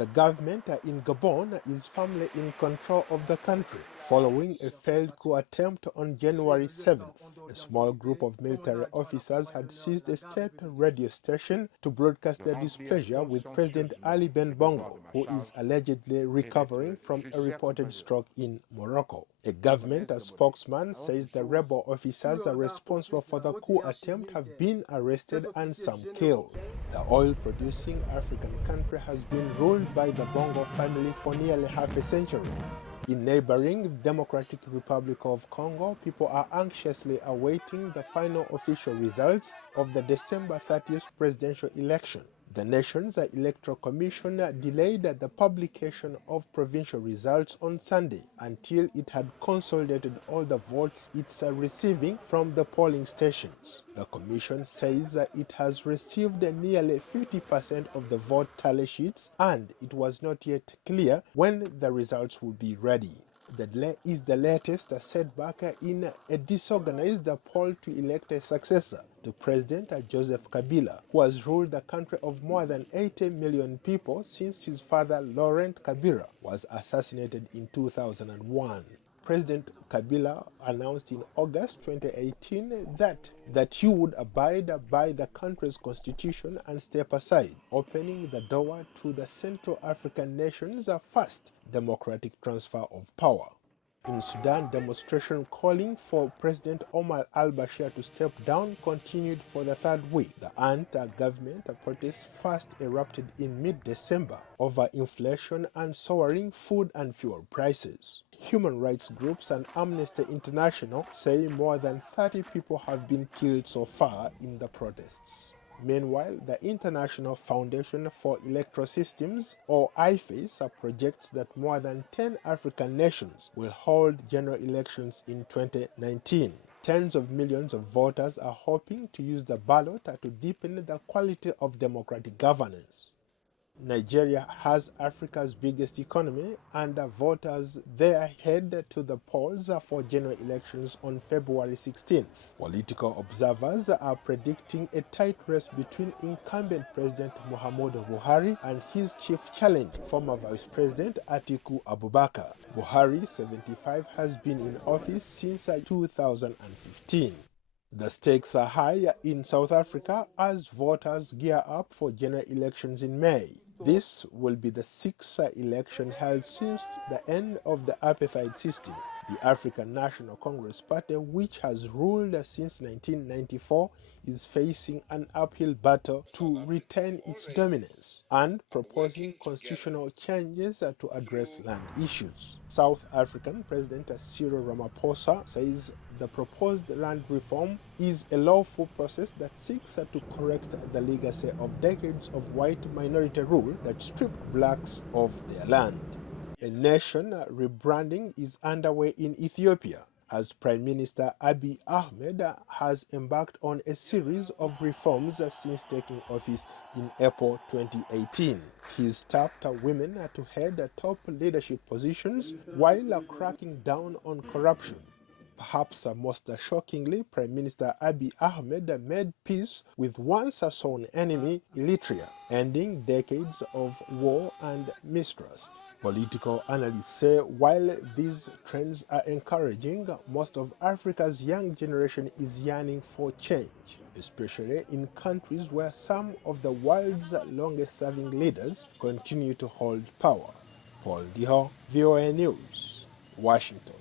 The government in Gabon is firmly in control of the country, following a failed coup attempt on January 7th. A small group of military officers had seized a state radio station to broadcast their displeasure with President Ali Ben Bongo, who is allegedly recovering from a reported stroke in Morocco. A government spokesman says the rebel officers responsible for the coup attempt have been arrested and some killed. The oil-producing African country has been ruled by the Bongo family for nearly half a century. In neighboring Democratic Republic of Congo, people are anxiously awaiting the final official results of the December 30th presidential election. The nation's electoral commission delayed the publication of provincial results on Sunday until it had consolidated all the votes it's receiving from the polling stations. The commission says it has received nearly 50% of the vote tally sheets, and it was not yet clear when the results will be ready. The delay is the latest setback in a disorganized poll to elect a successor to President Joseph Kabila, who has ruled the country of more than 80 million people since his father Laurent Kabila was assassinated in 2001. President Kabila announced in August 2018 that he would abide by the country's constitution and step aside, opening the door to the Central African nation's first democratic transfer of power. In Sudan, demonstration calling for President Omar al-Bashir to step down continued for the third week. The anti-government protests first erupted in mid-December over inflation and soaring food and fuel prices. Human rights groups and Amnesty International say more than 30 people have been killed so far in the protests. Meanwhile, the International Foundation for Electoral Systems, or IFES, projects that more than 10 African nations will hold general elections in 2019. Tens of millions of voters are hoping to use the ballot to deepen the quality of democratic governance. Nigeria has Africa's biggest economy, and voters there head to the polls for general elections on February 16th. Political observers are predicting a tight race between incumbent President Muhammadu Buhari and his chief challenger, former Vice President Atiku Abubakar. Buhari, 75, has been in office since 2015. The stakes are high in South Africa as voters gear up for general elections in May. This will be the sixth election held since the end of the apartheid system. The African National Congress Party, which has ruled since 1994, is facing an uphill battle to retain its dominance and proposing constitutional changes to address land issues. South African President Cyril Ramaphosa says the proposed land reform is a lawful process that seeks to correct the legacy of decades of white minority rule that stripped blacks of their land. A nation rebranding is underway in Ethiopia as Prime Minister Abiy Ahmed has embarked on a series of reforms since taking office in April 2018. He's tapped women to head top leadership positions while cracking down on corruption. Perhaps most shockingly, Prime Minister Abiy Ahmed made peace with once a sworn enemy, Eritrea, ending decades of war and mistrust. Political analysts say while these trends are encouraging, most of Africa's young generation is yearning for change, especially in countries where some of the world's longest-serving leaders continue to hold power. Paul Diho, VOA News, Washington.